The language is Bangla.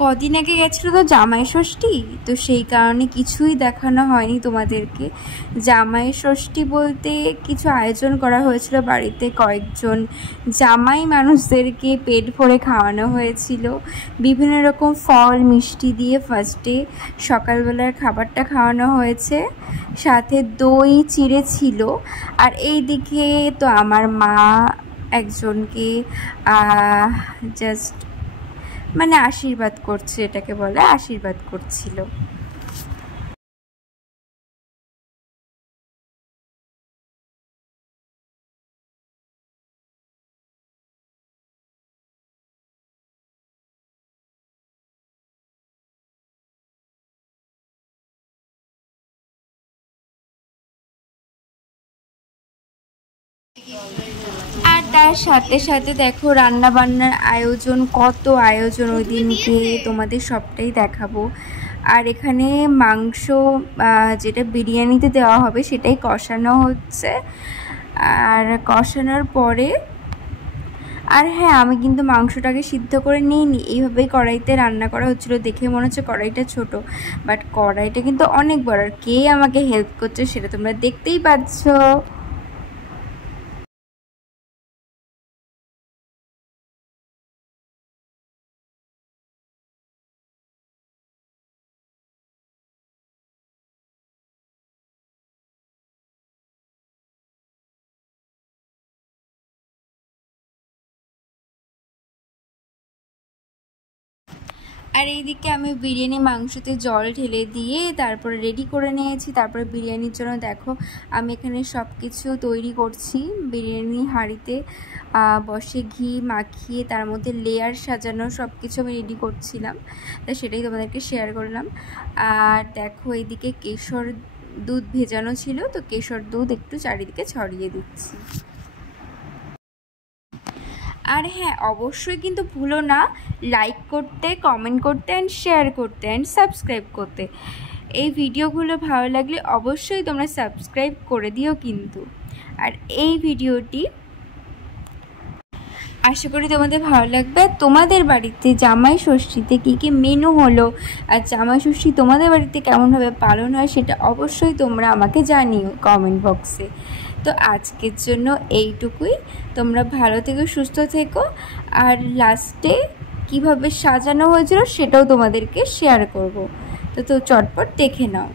কদিন আগে গেছিলো তো জামাই ষষ্ঠী, তো সেই কারণে কিছুই দেখানো হয়নি তোমাদেরকে। জামাই ষষ্ঠী বলতে কিছু আয়োজন করা হয়েছিল বাড়িতে, কয়েকজন জামাই মানুষদেরকে পেট ভরে খাওয়ানো হয়েছিল বিভিন্ন রকম ফল মিষ্টি দিয়ে। ফার্স্টে সকালবেলার খাবারটা খাওয়ানো হয়েছে, সাথে দই চিড়ে ছিল। আর এই দিকে তো আমার মা একজনকে জাস্ট মানে আশীর্বাদ করছে, এটাকে বলে আশীর্বাদ করছিল। আর তার সাথে সাথে দেখো রান্না বান্নার আয়োজন, কত আয়োজন ওই দিনকে, তোমাদের সবটাই দেখাবো। আর এখানে মাংস যেটা বিরিয়ানিতে দেওয়া হবে সেটাই কষানো হচ্ছে। আর কষানোর পরে আর হ্যাঁ, আমি কিন্তু মাংসটাকে সিদ্ধ করে নিইনি, এইভাবেই কড়াইতে রান্না করা হচ্ছিলো। দেখে মনে হচ্ছে কড়াইটা ছোট, বাট কড়াইটা কিন্তু অনেক বড়। আর কে আমাকে হেল্প করছে সেটা তোমরা দেখতেই পাচ্ছ। আর এইদিকে আমি বিরিয়ানি মাংসতে জল ঢেলে দিয়ে তারপরে রেডি করে নিয়েছি। তারপরে বিরিয়ানির জন্য দেখো আমি এখানে সব কিছু তৈরি করছি। বিরিয়ানি হাঁড়িতে বসে ঘি মাখিয়ে তার মধ্যে লেয়ার সাজানো সব কিছু আমি রেডি করছিলাম, তাই সেটাই তোমাদেরকে শেয়ার করলাম। আর দেখো এইদিকে কেশর দুধ ভেজানো ছিল, তো কেশর দুধ একটু চারিদিকে ছড়িয়ে দিচ্ছি। আর হ্যাঁ, অবশ্যই কিন্তু ভুলো না লাইক করতে, কমেন্ট করতে অ্যান্ড শেয়ার করতে অ্যান্ড সাবস্ক্রাইব করতে। এই ভিডিওগুলো ভালো লাগলে অবশ্যই তোমরা সাবস্ক্রাইব করে দিও কিন্তু। আর এই ভিডিওটি আশা করি তোমাদের ভালো লাগবে। তোমাদের বাড়িতে জামাই ষষ্ঠীতে কী কী মেনু হলো আর জামাই ষষ্ঠী তোমাদের বাড়িতে কেমনভাবে পালন হয় সেটা অবশ্যই তোমরা আমাকে জানিও কমেন্ট বক্সে। তো আজকের জন্য এইটুকুই। তোমরা ভালো থেকো, সুস্থ থেকো। আর লাস্টে কিভাবে সাজানো হয়েছিল সেটাও তোমাদেরকে শেয়ার করব। তো চটপট দেখে নাও।